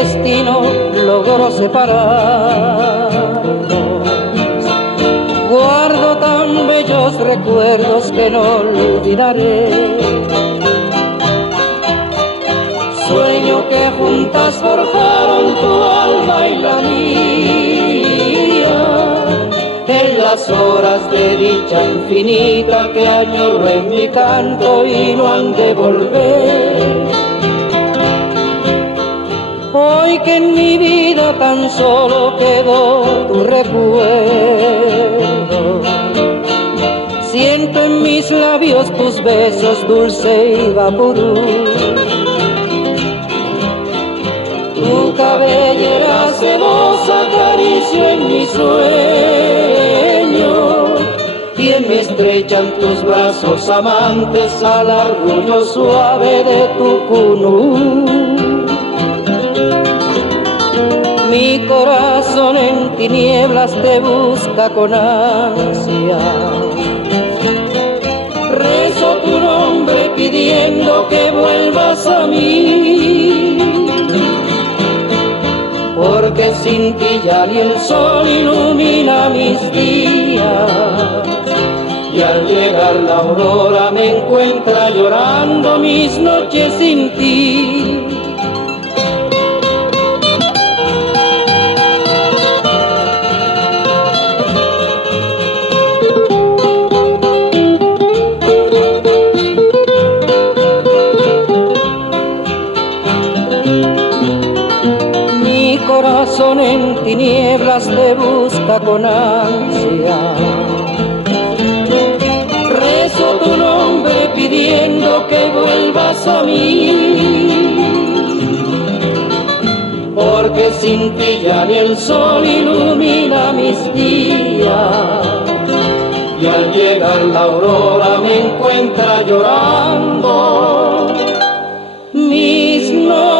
destino logró separarnos. Guardo tan bellos recuerdos que no olvidaré. Sueño que juntas forjaron tu alma y la mía, en las horas de dicha infinita que añoro en mi canto y no han de volver. Hoy que en mi vida tan solo quedó tu recuerdo, siento en mis labios tus besos dulce y vaporú. Tu cabellera sedosa acaricio en mi sueño, y me estrechan tus brazos amantes al arrullo suave de tu cunú. Mi corazón en tinieblas te busca con ansia. Rezo tu nombre pidiendo que vuelvas a mí, porque sin ti ya ni el sol ilumina mis días, y al llegar la aurora me encuentra llorando mis noches sin ti. Mi corazón en tinieblas te busca con ansia. Rezo tu nombre pidiendo que vuelvas a mí, porque sin ti ya ni el sol ilumina mis días, y al llegar la aurora me encuentra llorando mis noches